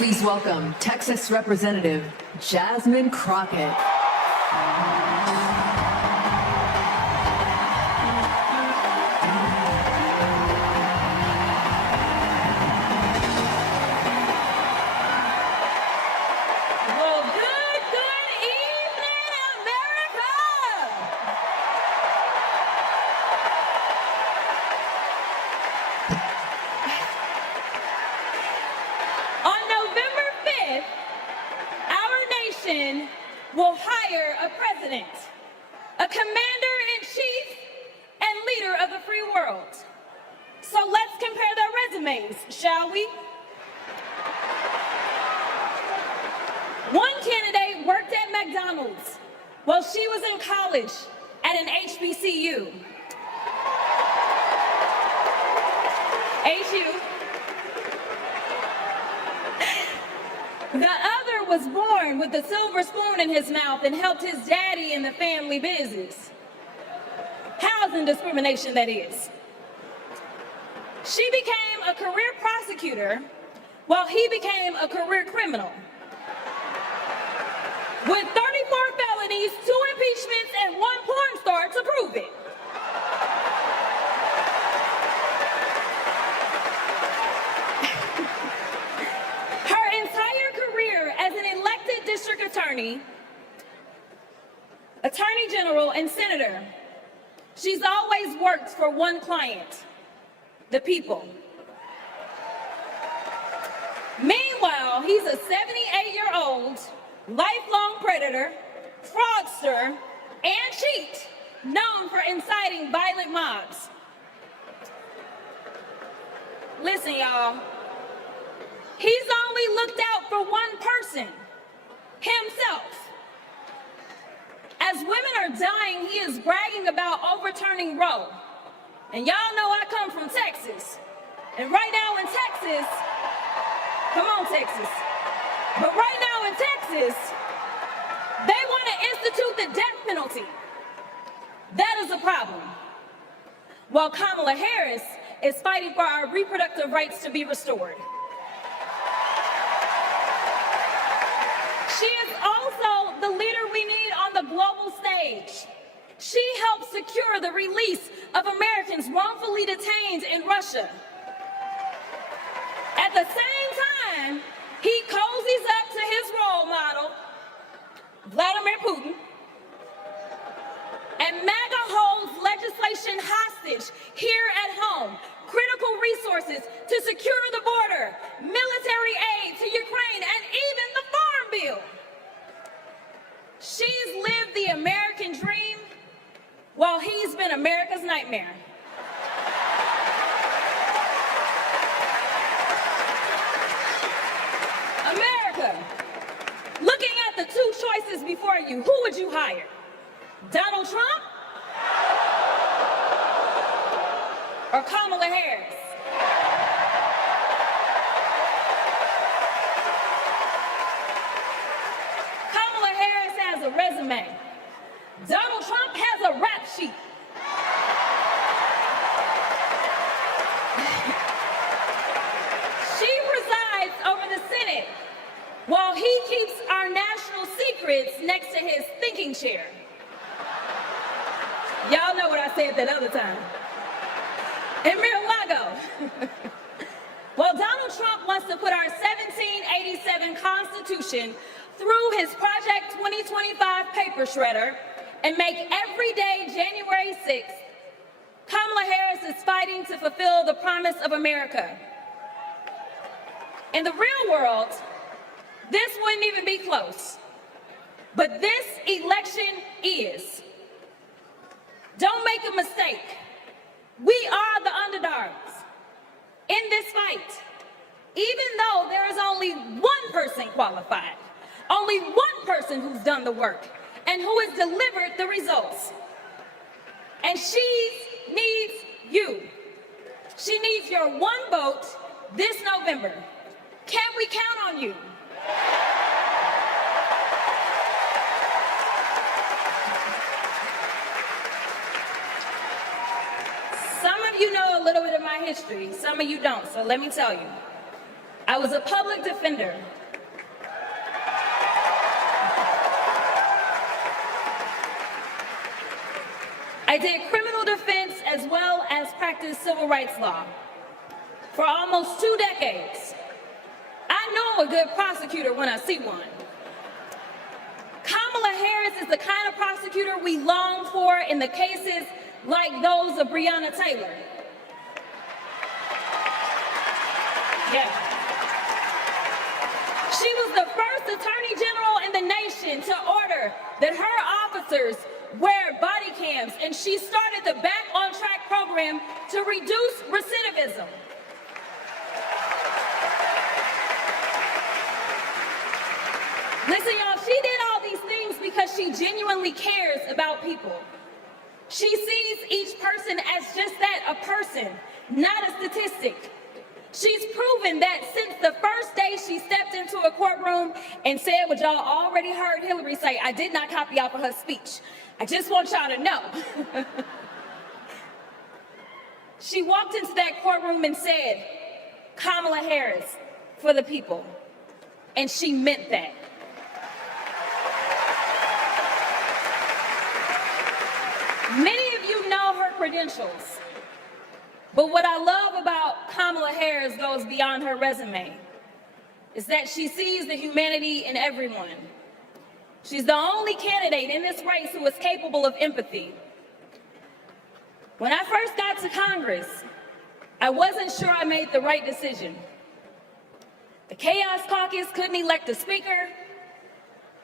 Please welcome Texas Representative Jasmine Crockett. Will hire a president, a commander-in-chief, and leader of the free world. So let's compare their resumes, shall we? One candidate worked at McDonald's while she was in college at an HBCU. HU. The other was born with a silver spoon in his mouth and helped his daddy in the family business. Housing discrimination, that is. She became a career prosecutor while he became a career criminal. With 34 felonies, 2 impeachments, and 1 porn star to prove it. District attorney, attorney general, and senator, she's always worked for one client, the people. Meanwhile, he's a 78-year-old, lifelong predator, fraudster, and cheat, known for inciting violent mobs. Listen, y'all, he's only looked out for one person, himself. As women are dying, he is bragging about overturning Roe. And y'all know I come from Texas. And right now in Texas, come on Texas, but right now in Texas, they want to institute the death penalty. That is a problem. While Kamala Harris is fighting for our reproductive rights to be restored. She is also the leader we need on the global stage. She helped secure the release of Americans wrongfully detained in Russia. At the same time, he cozies up to his role model, Vladimir Putin, and MAGA holds legislation hostage here at home, critical resources to secure the border, military aid to Ukraine, and even the Farm Bill. She's lived the American dream while he's been America's nightmare. America, looking at the 2 choices before you, who would you hire? Donald Trump or Kamala Harris? Kamala Harris has a resume. Donald Trump has a rap sheet. She presides over the Senate while he keeps our national secrets next to his thinking chair. Y'all know what I said that other time. In Mar-a-Lago. Well, Donald Trump wants to put our 1787 Constitution through his Project 2025 paper shredder and make every day January 6th, Kamala Harris is fighting to fulfill the promise of America. In the real world, this wouldn't even be close. But this election is. Don't make a mistake. We are the underdogs in this fight, even though there is only one person qualified, only one person who's done the work and who has delivered the results. And she needs you. She needs your one vote this November. Can we count on you? Some of you know a little bit of my history, some of you don't, so let me tell you. I was a public defender. I did criminal defense as well as practiced civil rights law for almost 2 decades. I know a good prosecutor when I see one. Kamala Harris is the kind of prosecutor we long for in the cases like those of Breonna Taylor. Yeah. She was the first attorney general in the nation to order that her officers wear body cams, and she started the Back on Track program to reduce recidivism. Listen, y'all, she did all these things because she genuinely cares about people. She sees each person as just that, a person, not a statistic. She's proven that since the first day she stepped into a courtroom and said what y'all already heard Hillary say. I did not copy off of her speech. I just want y'all to know. She walked into that courtroom and said, Kamala Harris for the people. And she meant that. Many of you know her credentials. But what I love about Kamala Harris goes beyond her resume, is that she sees the humanity in everyone. She's the only candidate in this race who is capable of empathy. When I first got to Congress, I wasn't sure I made the right decision. The Chaos Caucus couldn't elect a speaker,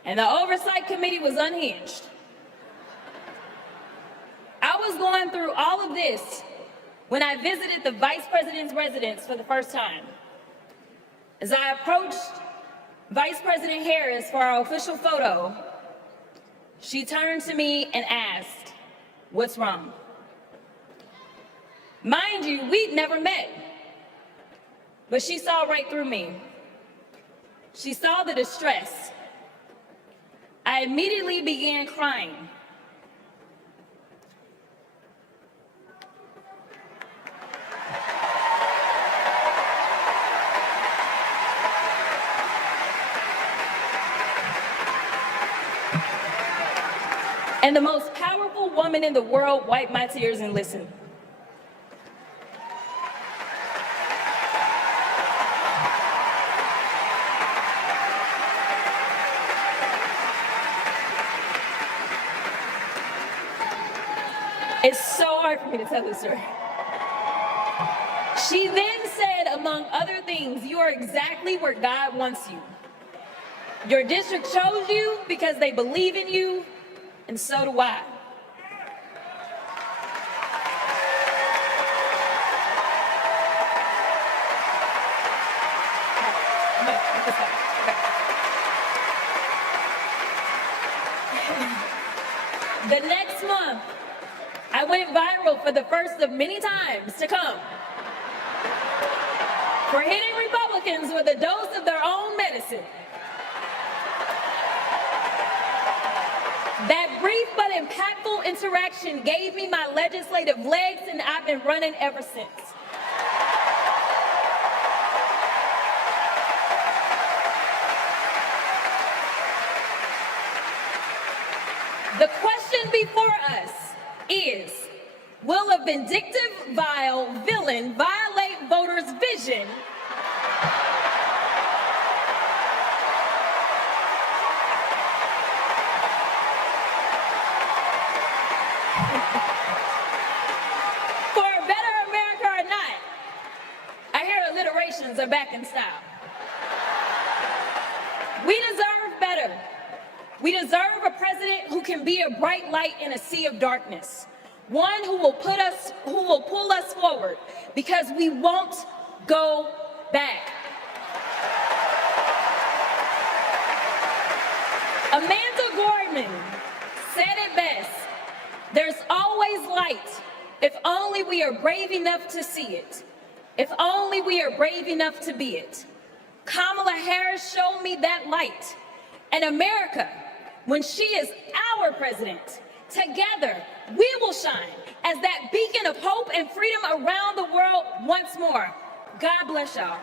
and the Oversight Committee was unhinged. I was going through all of this when I visited the Vice President's residence for the first time. As I approached Vice President Harris for our official photo, she turned to me and asked, "What's wrong?" Mind you, we'd never met, but she saw right through me. She saw the distress. I immediately began crying. And the most powerful woman in the world wiped my tears and listened. It's so hard for me to tell this story. She then said, among other things, "You are exactly where God wants you. Your district chose you because they believe in you, and so do I." The next month, I went viral for the first of many times to come for hitting Republicans with a dose of their own medicine. That brief but impactful interaction gave me my legislative legs, and I've been running ever since. The question before us is, will a vindictive, vile villain violate voters' vision for a better America or not? I hear alliterations are back in style. We deserve better. We deserve a president who can be a bright light in a sea of darkness. One who will pull us forward, because we won't go back. Amanda Gorman said it best: "There's always light if only we are brave enough to see it. If only we are brave enough to be it." Kamala Harris showed me that light. And America, when she is our president, together we will shine as that beacon of hope and freedom around the world once more. God bless y'all.